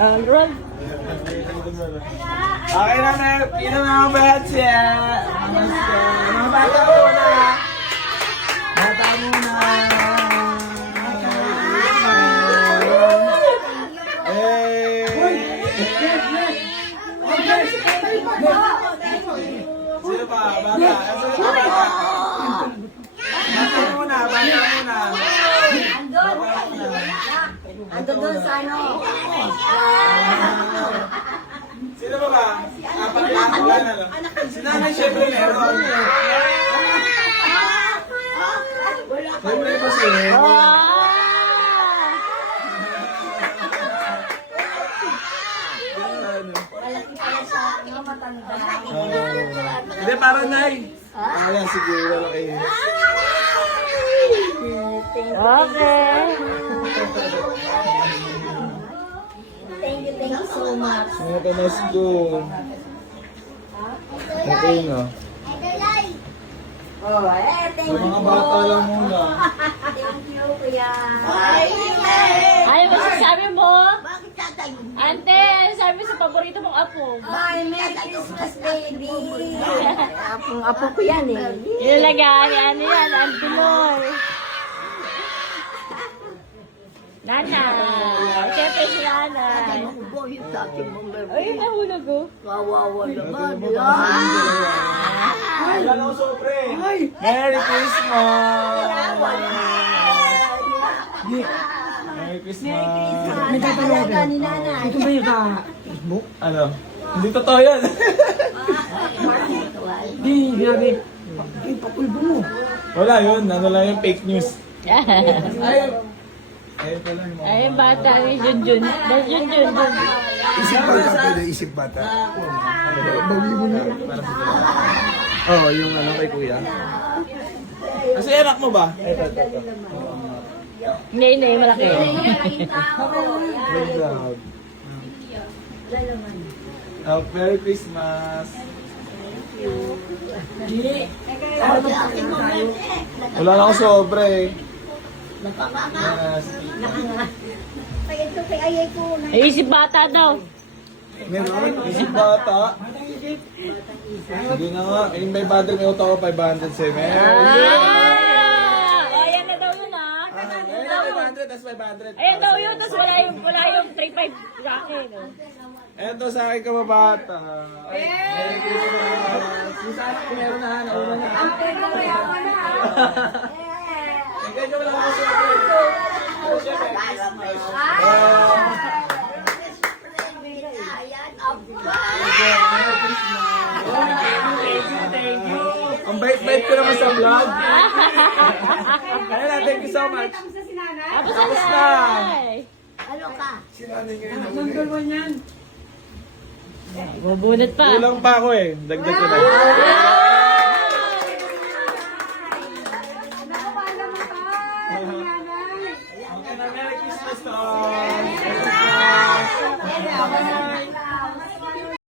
Roll. Okay na, Mel. Pino na ang batch yan. Mga bata muna. Bata muna. Hey! Sino ba? Bata. Sino ba? Bata. Bata muna. Bata muna. Ando doon sa ano? Sino ba ba? Apat na ako lang ano? Si nanay syempre meron. Siyempre kasi. Malaki pala sa mga matanda. Hindi, parang nay. Ayan, sige. Wala kayo. Okay. Thank you so much. Ito na school. Okay na. Oh, thank Sa you mga po. bata lang muna. Thank you, kuya. Ay, masasabi mo? Bakit tatay mo? Ante, ano sabi sa paborito mong apo? Ay, Merry Christmas, baby. Apo ko yan eh. Ilalagaan ni ano yan, Auntie Loy. Nanay. Siyempre si nanay. Boy, yung dati mong Ay, nahulog oh. kawawa naman. Wala lang sobre. Merry Christmas! Merry Christmas! Talaga ni nanay. Ito ba yung Facebook? Ano? Hindi totoo yan. Di, grabe. Ay, papulbo mo. Wala yun. Ano lang yung fake news. Ay! Ayun pala yung mga... Ay, bata ni Junjun. Junjun. Isip bata pwede, isip bata. Bawi mo na. Oo, yung ano kay kuya. Kasi anak mo ba? Ito. Hindi, malaki. Good job. Oh, Merry Christmas. Wala na ako sobre. Yes. Kaya ito kay ayay ko. Ay, isip bata daw. Meron? Isip bata. Sige na nga. Yung may bundle, may utang ko 500 sa'yo. Meron. Oh, yan na daw yun ah. Ayun, 500, tas 500. Ayan daw yun, tapos wala yung 3-5 sa akin. Oh. Eto sa akin kababata. Merry Christmas. Yung sa anak ko meron na. Nauna na. Ikaw yung wala ako sa akin. Thank you. Ang bait-bait ko naman sa vlog. Ayun na, thank you so much. Tapos na. Ano ka? Bubunot pa. Kulang pa ako eh. Dagdag ko na. Okay na, Merry Christmas to all.